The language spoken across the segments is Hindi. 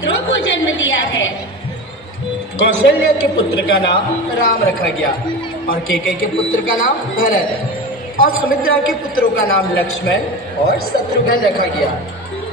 पुत्रों को जन्म दिया है। कौशल्य के पुत्र का नाम राम रखा गया और केकई के पुत्र का नाम भरत और सुमित्रा के पुत्रों का नाम लक्ष्मण और शत्रुघ्न रखा गया।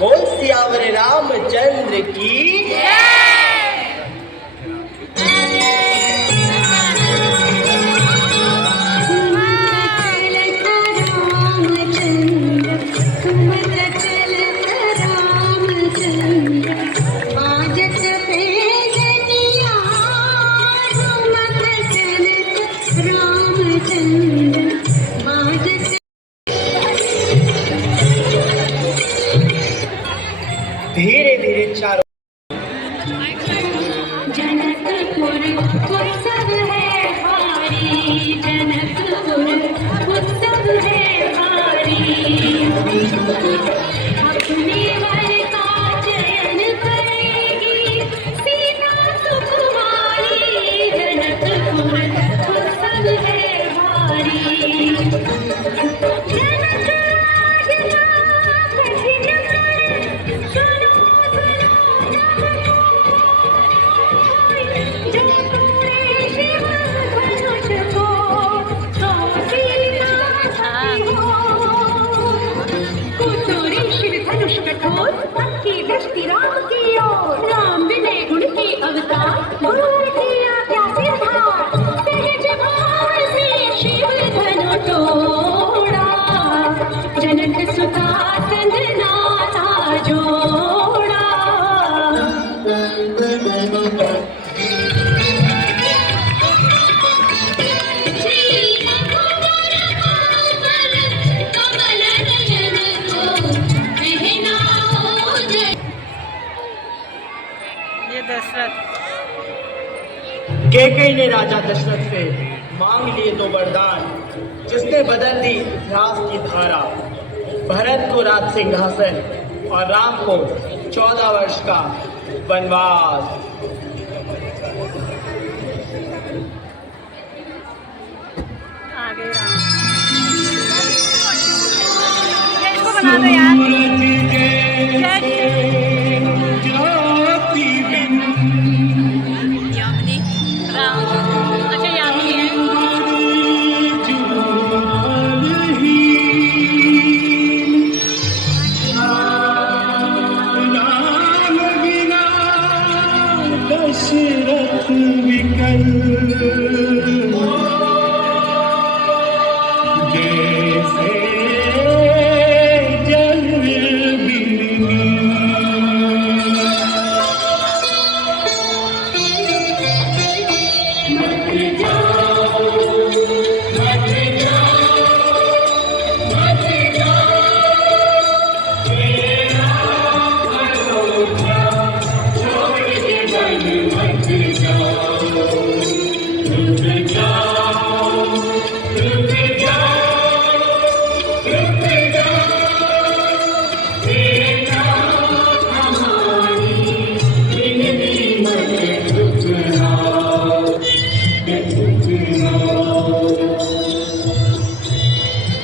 बोल सियावर रामचंद्र की जय। धीरे धीरे चारों जनकपुर उत्सव है भारी, जनकपुर उत्सव है भारी। अपने वर का चयन करेगी सीता सुकुमारी, जनकपुर उत्सव है भारी। राम विनय गुण के अवतार, भूल किया क्या सिद्धार्थ, सहज भाव से शिव धनु तोड़ा, जनक सुता संग नाता जोड़ा। केकई ने राजा दशरथ से मांग लिए दो वरदान जिसने बदल दी इतिहास की धारा। भरत को राज सिंहासन और राम को 14 वर्ष का वनवास। आगे राम इसको बना दो यार। यामिनी राम, अच्छा यामिनी है। दशरथ विकल जैसे जल बिलनी।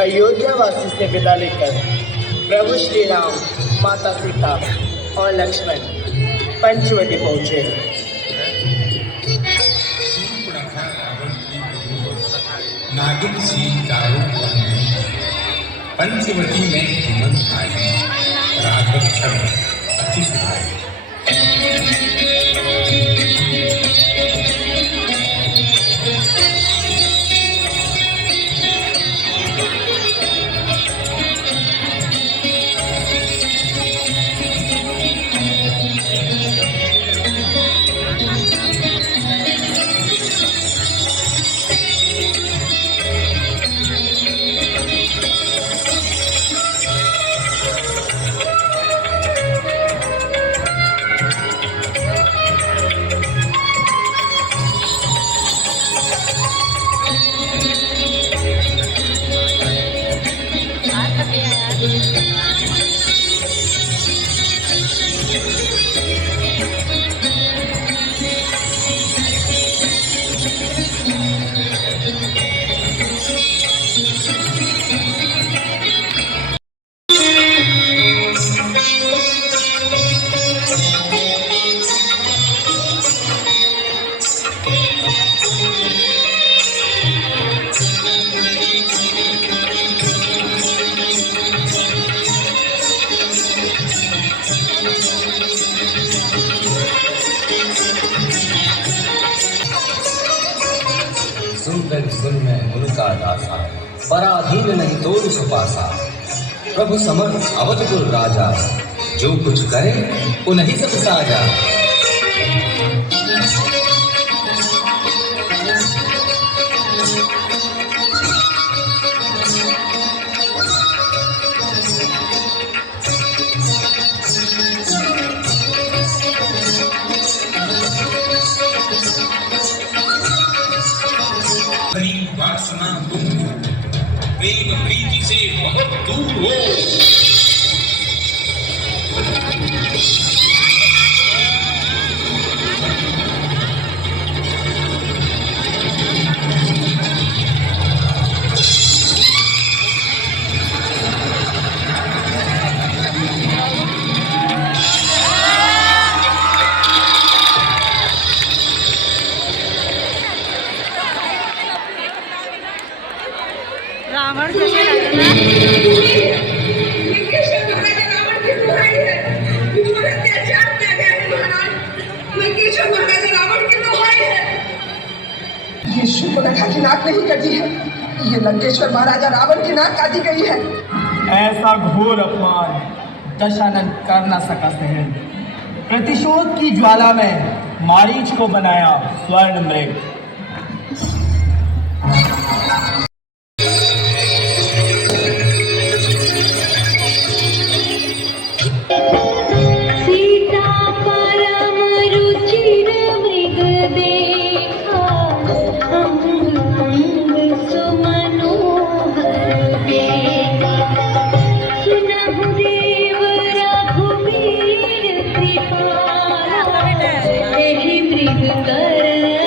अयोध्यावासी से विदा लेकर प्रभु श्री राम, माता सीता और लक्ष्मण पंचवटी पहुंचे। नागिन सी दारू पंचवटी में हेमंत आई, राघव छंद अति सुहाई। सुनकर सुन मैं उनका दासा, पराधीन नहीं तोड़ सुपासा। प्रभु समर्थ अवधपुर राजा, जो कुछ करे उन्हीं सब साजा। बात सुना तुम प्रेम प्रीति से बहुत दूर हो। रावण कैसे लगना? ये शूर्पणखा की नाक नहीं कटी है, ये लंकेश्वर महाराजा रावण की नाक काटी गई है। ऐसा घोर अपमान दशानन कर न सका सहन। प्रतिशोध की ज्वाला में मारीच को बनाया स्वर्ण मृग। सीता परम रुचिर मृग देखा, अंग अंग सुमनोहर देखा। सुनहु देव रघुवीर कृपाला, एहि मृग कर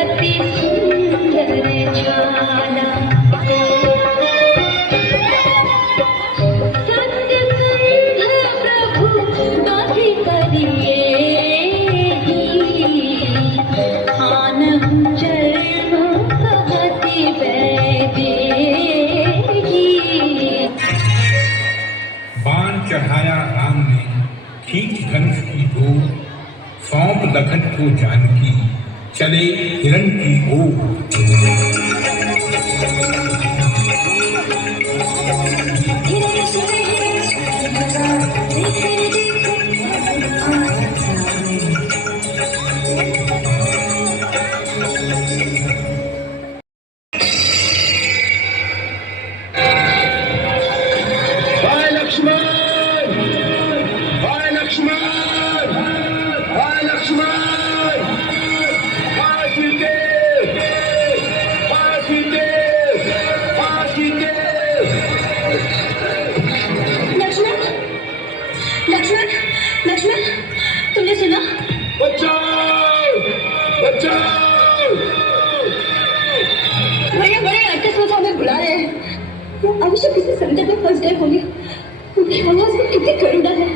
अति सुंदर छाला। बाण चढ़ाया राम ने, खींच धनुष की डोर। सौंप लखन को जानकी, चले हिरण की ओर। लक्ष्मण, तुमने सुना? भैया बड़े अट्टस हमें बुला रहे हैं। वो अवश्य किसी संकट में फंस गए होंगे। उनकी आवाज में कितनी करुणा है।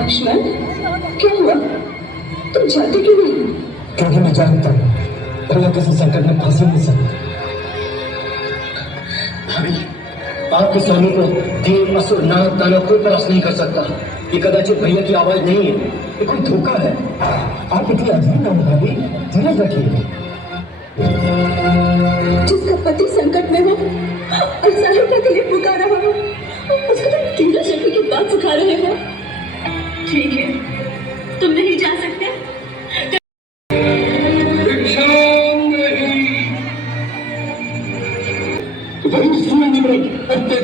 लक्ष्मण, क्या हुआ? तुम जानते क्यों नहीं? क्योंकि मैं जानता हूँ भैया किसी संकट में फंस नहीं सकते। आपके स्वामी को देव असुर नाग दानव कोई परास्त नहीं कर सकता। ये कदाचित भैया की आवाज नहीं है, ये कोई धोखा है। आप इतनी अधीर न हो भाभी, धीरज रखिए। जिसका पति संकट में हो और सहायता के लिए पुकार रहा हो, उसको तुम धीरज रखने की बात सिखा रहे हो। ठीक है, तुम नहीं जा सकते।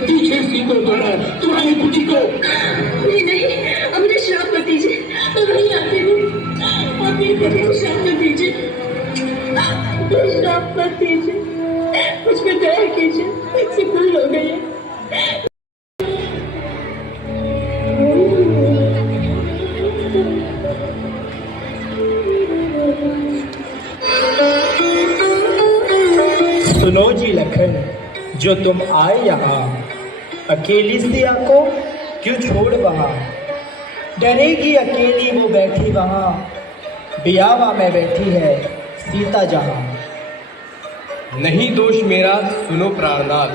पीछे सीधो दौड़ा तुम्हारी बुद्धि को। नहीं, अपने श्राप मत दीजिए। मैं वहीं आती हूँ। आप मेरे पति को श्राप मत दीजिए। श्राप मत दीजिए। मुझ पर दया कीजिए, मुझसे भूल हो गई है। सुनो जी लखन, जो तुम आए यहाँ, अकेली सिया को क्यों छोड़ वहाँ? डरेगी अकेली वो बैठी वहाँ, बियावा में बैठी है सीता जहाँ। नहीं दोष मेरा सुनो प्राणनाथ,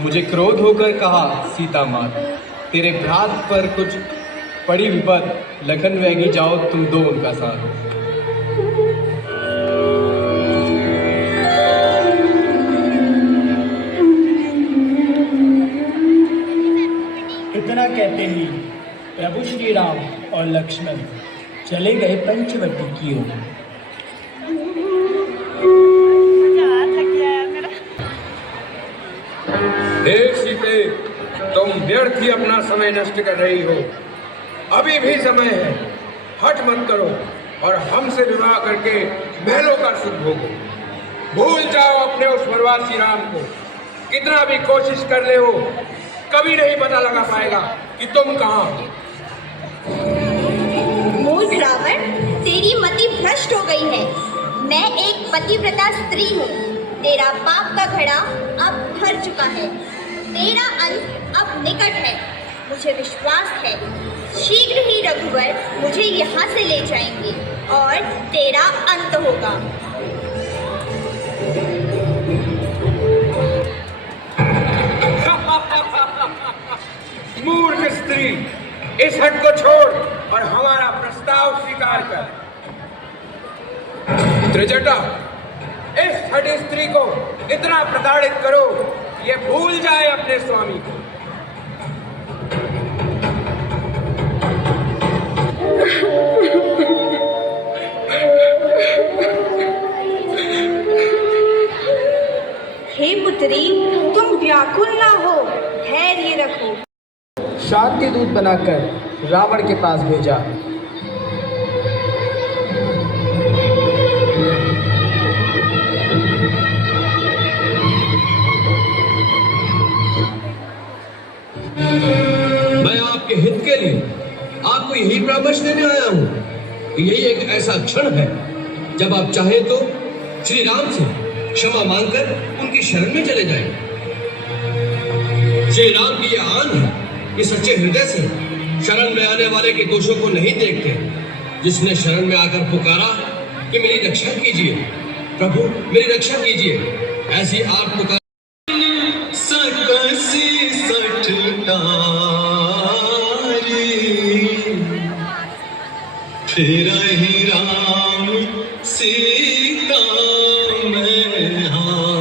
मुझे क्रोध होकर कहा सीता मात। तेरे भ्रात पर कुछ पड़ी विपद, लखन वेगी जाओ तुम दो उनका साथ। कहते ही प्रभु श्री राम और लक्ष्मण चले गए पंचवटी की ओर। देख सीते, तुम व्यर्थ ही अपना समय नष्ट कर रही हो। अभी भी समय है, हट मत करो और हमसे विवाह करके महलों का सुख भोगो। भूल जाओ अपने उस वनवासी राम को। कितना भी कोशिश कर ले हो, कभी नहीं पता लगा पाएगा कि तुम कहाँ हो। मूर्ख रावण, तेरी मति भ्रष्ट हो गई है। मैं एक पतिव्रता स्त्री हूँ। तेरा पाप का घड़ा अब भर चुका है। तेरा अंत अब निकट है। मुझे विश्वास है शीघ्र ही रघुवर मुझे यहाँ से ले जाएंगे और तेरा अंत होगा। मूर्ख स्त्री, इस हट को छोड़ और हमारा प्रस्ताव स्वीकार कर। त्रिजटा, इस हठ स्त्री को इतना प्रताड़ित करो ये भूल जाए अपने स्वामी को। हे पुत्री, तुम व्याकुल ना हो, धैर्य रखो। शांति दूत बनाकर रावण के पास भेजा। मैं आपके हित के लिए आपको यही परामर्श देने आया हूँ कि यही एक ऐसा क्षण है जब आप चाहे तो श्री राम से क्षमा मांगकर उनकी शरण में चले जाएं। श्री राम की यह आन है कि सच्चे हृदय से शरण में आने वाले के दोषों को नहीं देखते। जिसने शरण में आकर पुकारा कि मेरी रक्षा कीजिए, प्रभु मेरी रक्षा कीजिए, ऐसी आप पुकार तेरा ही राम सीता में हारी।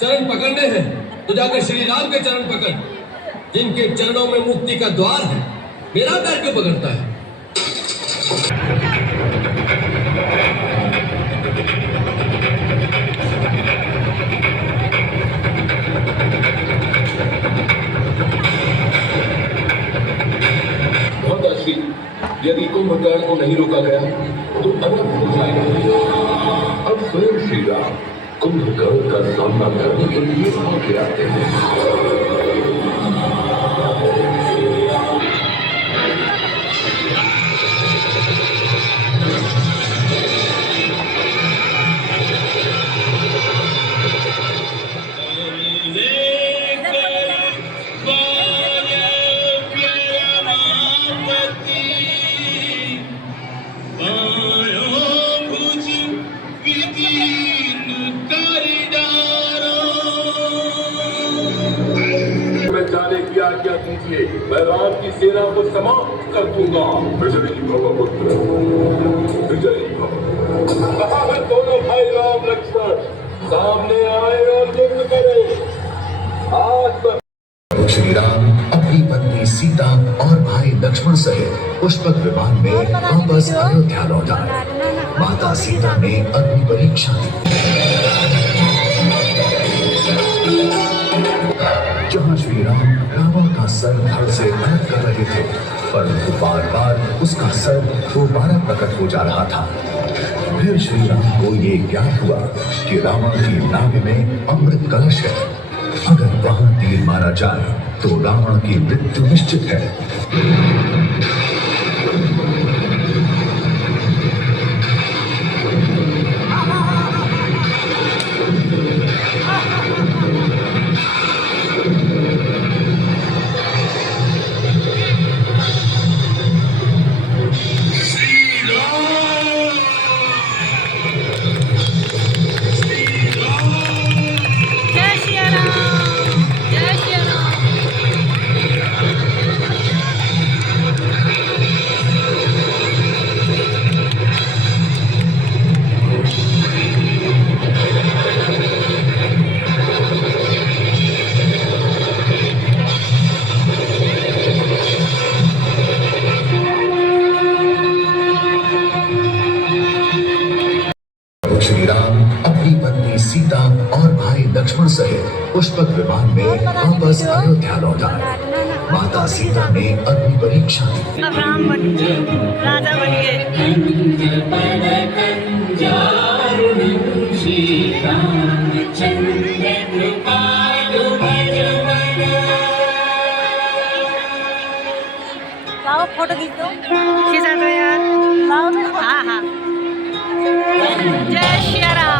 चरण पकड़ने हैं तो जाकर श्री राम के चरण पकड़, जिनके चरणों में मुक्ति का द्वार है। मेरा पैर क्यों पकड़ता है? बहुत अच्छी। यदि कुंभकर्ण को नहीं रोका गया तो अनर्थ हो जाएगा। अब स्वयं श्री राम कुंभकर्ण का सामना करने के लिए आगे आते हैं। क्या कीजिए, मैं राम की सेना को समाप्त कर दूंगा। विजयी भव पुत्र, विजयी भव। कहाँ है दोनों भाई राम लक्ष्मण? सामने आए और युद्ध करें। आज श्री राम अपनी पत्नी सीता और भाई लक्ष्मण सहित पुष्पक विमान में वापस अयोध्या लौट आए। माता सीता ने अग्नि परीक्षा दी। जहाँ श्री राम रावण का सर धड़ से अलग कर रहे थे, परंतु बार बार उसका सर दोबारा प्रकट हो जा रहा था। फिर श्री राम को ये ज्ञात हुआ कि रावण की नाभि में अमृत कलश है। अगर वहां तीर मारा जाए तो रावण की मृत्यु निश्चित है। पुष्पक विमान में वापस अयोध्या लौट आए। माता सीता ने अग्नि परीक्षा दी। अब राम बन गए, राजा बन गए। लाओ फोटो खींच दो, खींचा दो यार। हाँ हाँ, जय श्री राम।